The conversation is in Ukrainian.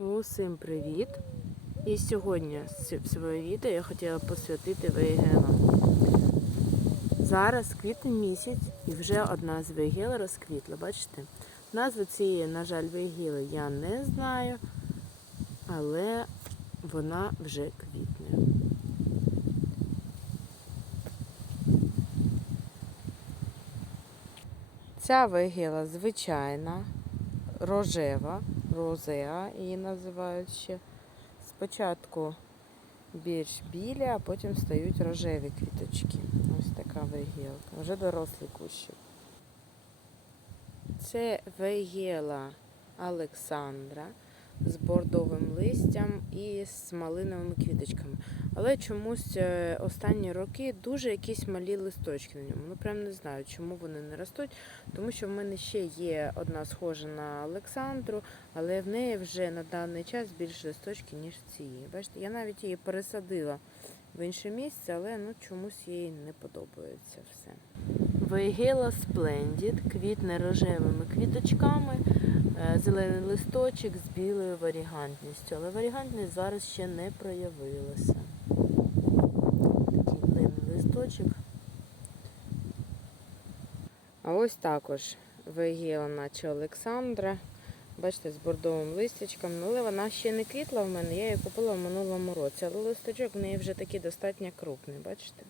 Усім привіт! І сьогодні своє відео я хотіла посвятити вейгелам. Зараз квітень місяць і вже одна з вейгел розквітла. Бачите? Назву цієї, на жаль, вейгіли я не знаю, але вона вже квітне. Ця вейгела звичайна, рожева, розеа її називають ще. Спочатку більш білі, а потім стають рожеві квіточки. Ось така вегілка. Вже дорослі кущі. Це вейгела Олександра з бордовим листям і з малиновими квіточками. Але чомусь е, останні роки дуже якісь малі листочки на ньому. Ну прям не знаю, чому вони не ростуть. Тому що в мене ще є одна схожа на Олександру, але в неї вже на даний час більше листочки, ніж цієї. Бачите, я навіть її пересадила в інше місце, але ну чомусь їй не подобається все. Вейгела Splendid, квітне рожевими квіточками, е, зелений листочок з білою варігантністю. Але варігантність зараз ще не проявилася. Такий длинний листочок. А ось також вейгела, наче Олександра. Бачите, з бордовим листячком. Ну, але вона ще не квітла в мене, я її купила в минулому році. Але листочок в неї вже такий достатньо крупний, бачите?